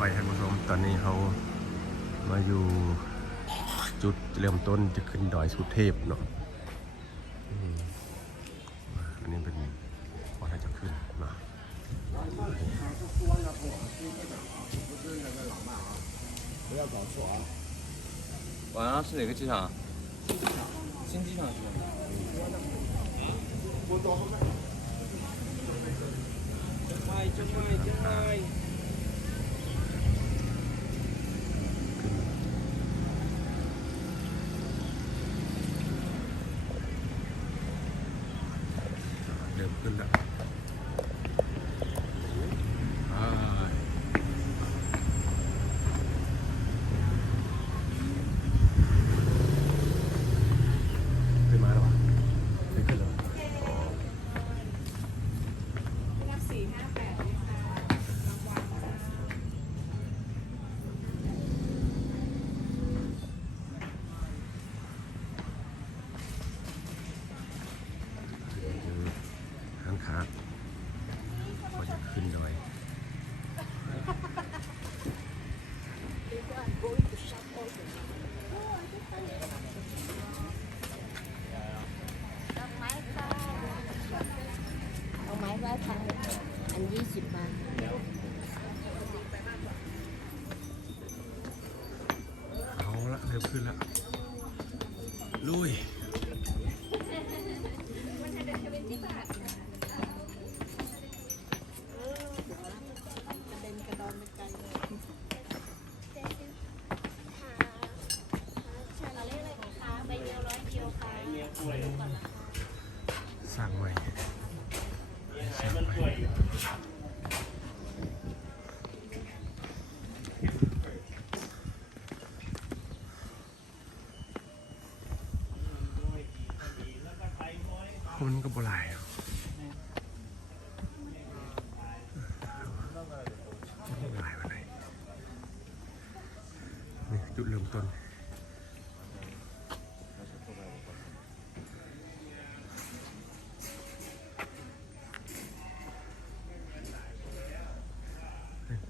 บายท่านผู้ชมตอนนี้เขามาอยู่จุดเริ่มต้นจะขึ้นดอยสุเทพเนาะอันนี้เป็นพอถ้าจะขึ้นมา晚上是哪个机场？新机场是吗？真卖！เริ่มขึ้นแล้วขึ้นมาแล้ววะขึ้นแล้วหันขาพอจะขึ้นดอยเอาไม้ไว้พันอัน20 บาทเอาละเริ่มขึ้นละลุยสร้างใหม่สร้างใหม่คนก็บ่หลายหลายวันไหนนี่จุดเริ่มต้น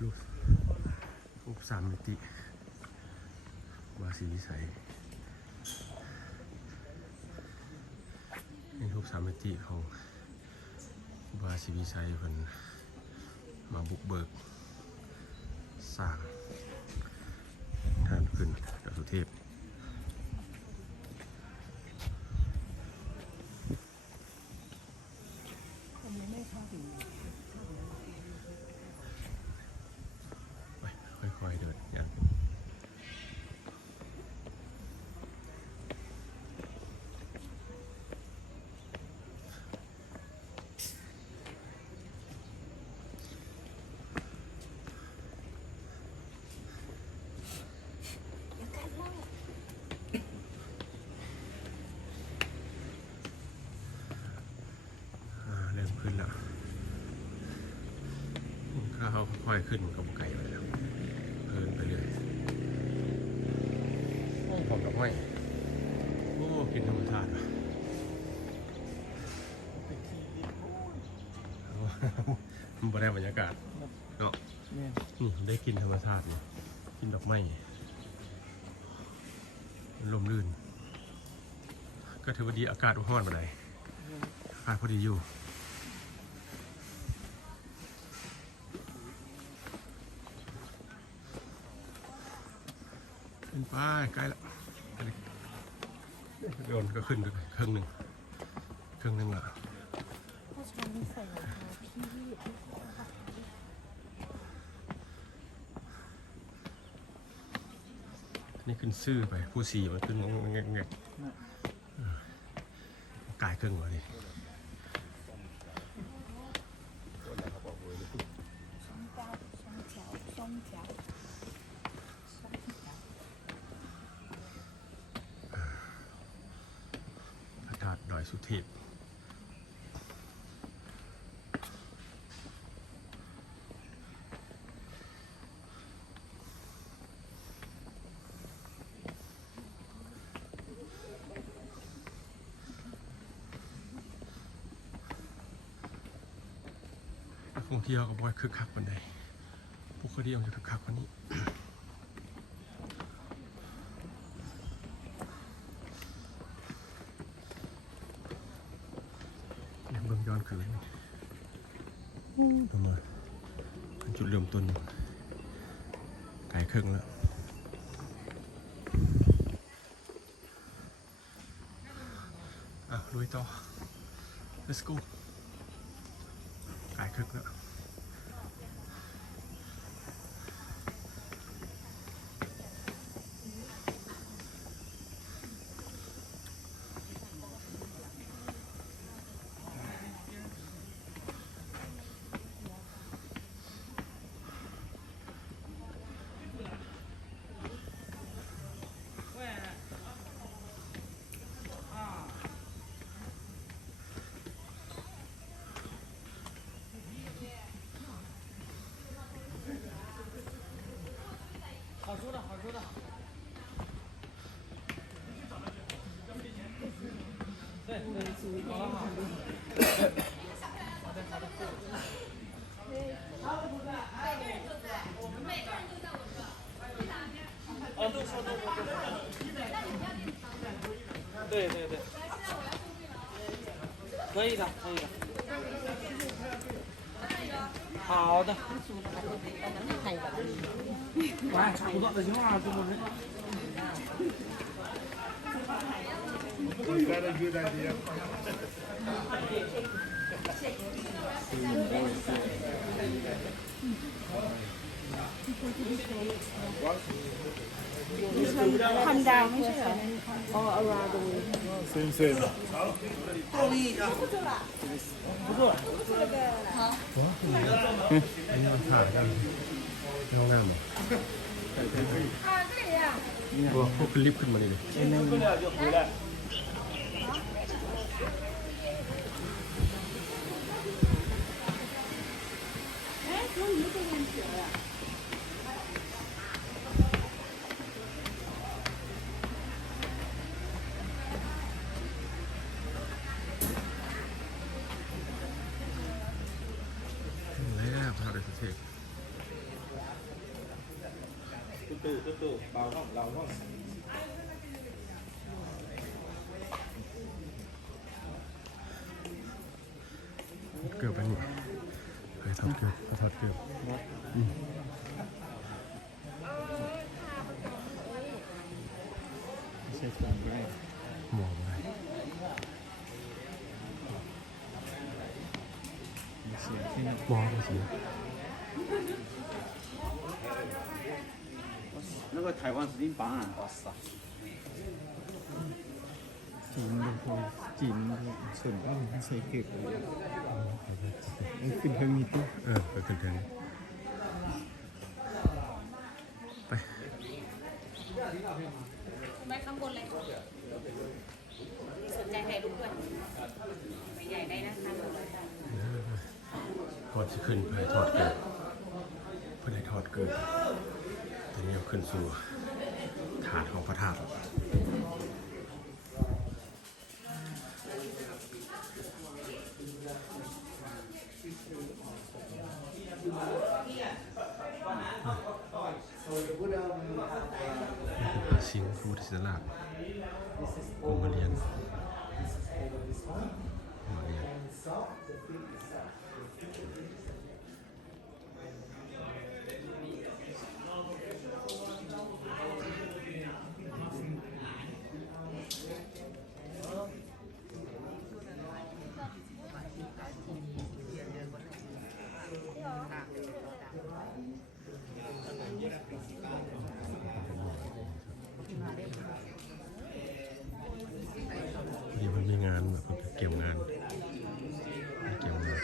รูปสามมิติวาสีวิสัยนี่รูปสามมิติของวาสีวิสัยคนมาบุกเบิกสร้างท่านขึ้นดอยสุเทพค่อยๆเดินอย่างเริ่มขึ้นแล้วถ้าเขาค่อยขึ้นกับไก่ไปแล้วเพิ่มไปเรื่อยโอ้หอมดอกไม้โอ้กินธรรมชาติมันบ่ได้บรรยากาศเนาะนี่ได้กินธรรมชาติเนี่ยกินดอกไม้มันลมลื่นก็ถือว่าดีอากาศร้อนมาไหนอากาศพอดีอยู่เป็นป้ายใกล้แล้วโดนก็ขึ้นครึ่งหนึ่งละนี่ขึ้นซื่อไปผู้สี่มันขึ้นแงกกายครึ่งวะดิพระธาตุดอยสุเทพนักท่องเที่ยวก็บ่อยคึกคักปานใด บุคเดียวจะขับวันนี้เนี่ยเบิ่งย้อนคืนดูมาจุดเริ่มต้นไก่เครื่องแล้วลุยต่อ let's go ไก่เครื่องแล้ว对对对，可以的，可以的。好的，来，差不多就行了，这么人。看ดาวไม่ใช่เหรออ๋อเอาราดู Same. อันนี้มันผ่านกันในห้องน้ำเหรอพวกขึ้นลิฟต์ขึ้นมาเลยแล้วพาไปเทคตู้เบาห้องเราห้อง เกือบไปนี่ไปทอดเกือบไปทอดเกือบใช่ฟังได้ หมออะไร เสียที่ หมอไม่เสีย那个台湾是领班啊，哇塞！ จีนเป็นคนจีนส่วนก็ไม่ใช่เก็บเลยขึ้นทางนี้ปุ๊บ ไปขึ้นแทนไป ไปข้างบนเลยสนใจถ่ายรูปด้วยไปใหญ่ได้นะคะ ก่อนจะขึ้นไปทอดเกิดเพื่อได้ทอดเกิดตอนนี้เราขึ้นสู่ถาดของพระธาตุพระสิงห์พุทธศิลาชมาเรียนเดี๋ยวมันมีงานแบบเกี่ยวงานเกี่ยวงาน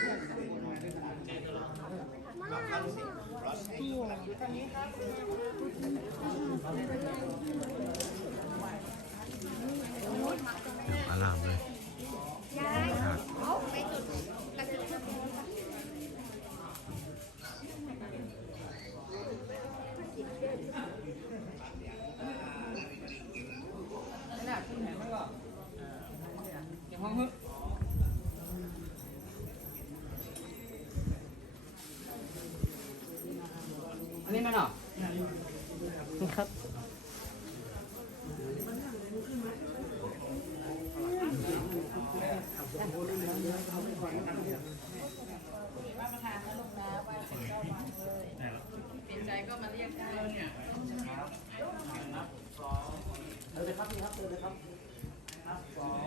อารามเลย นี่มันเหรอครับ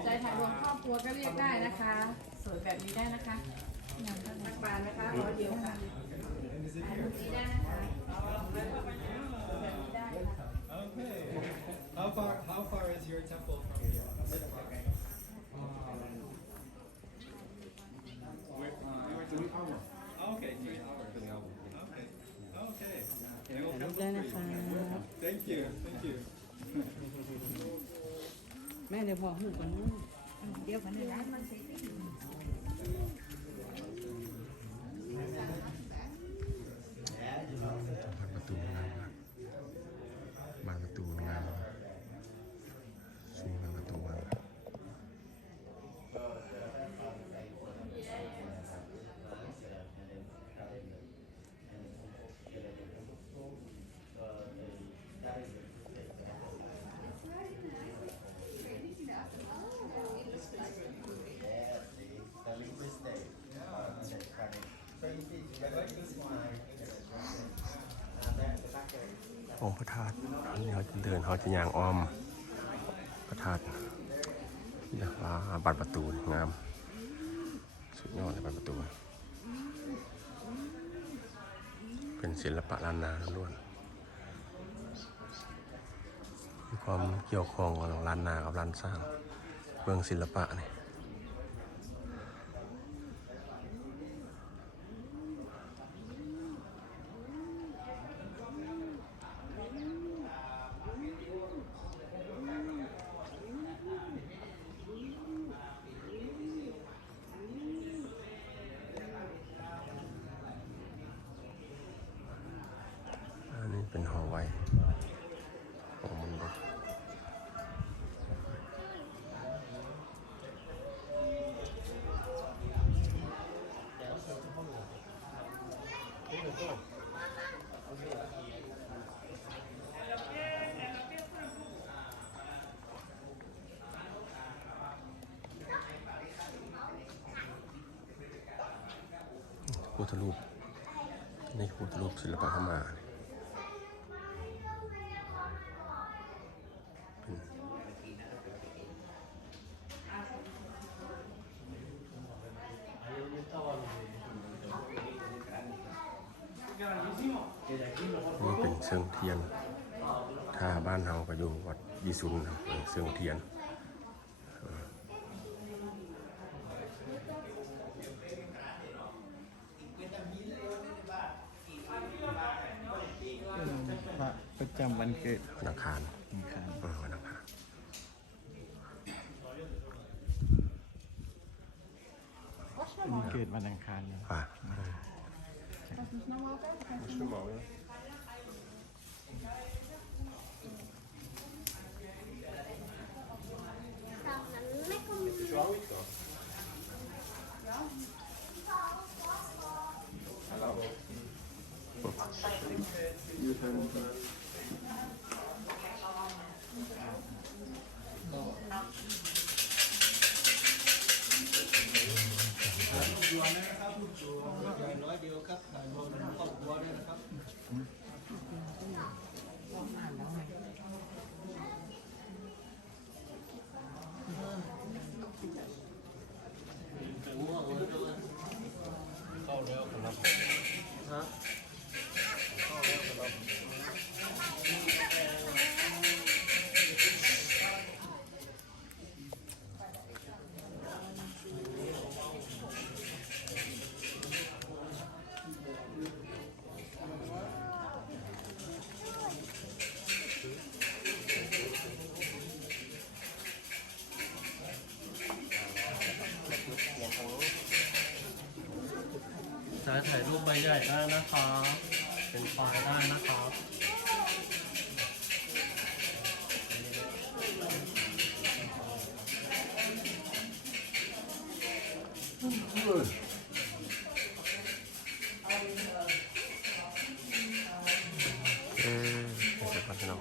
ใจถ่ายรวมครอบครัวก็เรียกได้นะคะสวยแบบนี้ได้นะคะนักบานนะคะร้อยเดียวค่ะถ่ายรูปนี้ได้นะคะ How far is your temple from here? Okay, 3 hours. Okay. I will ถ่ายรู come ปได้ look นะ for คะ you. Thank you. แม่เดี๋ยวพอหูกันนู้น เดี๋ยวมันได้ร้านมันสิ ประตูงามมากบานประตูงามสูงบานประตูงามองค์พระธาตุอันนี้เขาจะเดินเขาจะย่างอ้อมพระธาตุนี่ว่าบานประตูงามสุดยอดเลยบานประตู เป็นศิลปะล้านนาล้วนมีความเกี่ยวข้องกับล้านนากับล้านสร้างเรื่องศิลปะนี่อันนี้เป็นหอไว้หอมนต์พุทธรูปนี่พุทธรูปศิลปะพม่านี่เป็นเชิงเทียน ถ้าบ้านเฮาก็อยู่วัดยีซุนนะเชิงเทียนพระประจำวันเกิด วันอังคาร ครับ วันอังคาร วันเกิดวันอังคารเลย ป่ะ ถ่ายรูปใบใหญ่ได้นะครับ เป็นไฟล์ได้นะครับ น เดี๋ยวก่อนพี่น้อง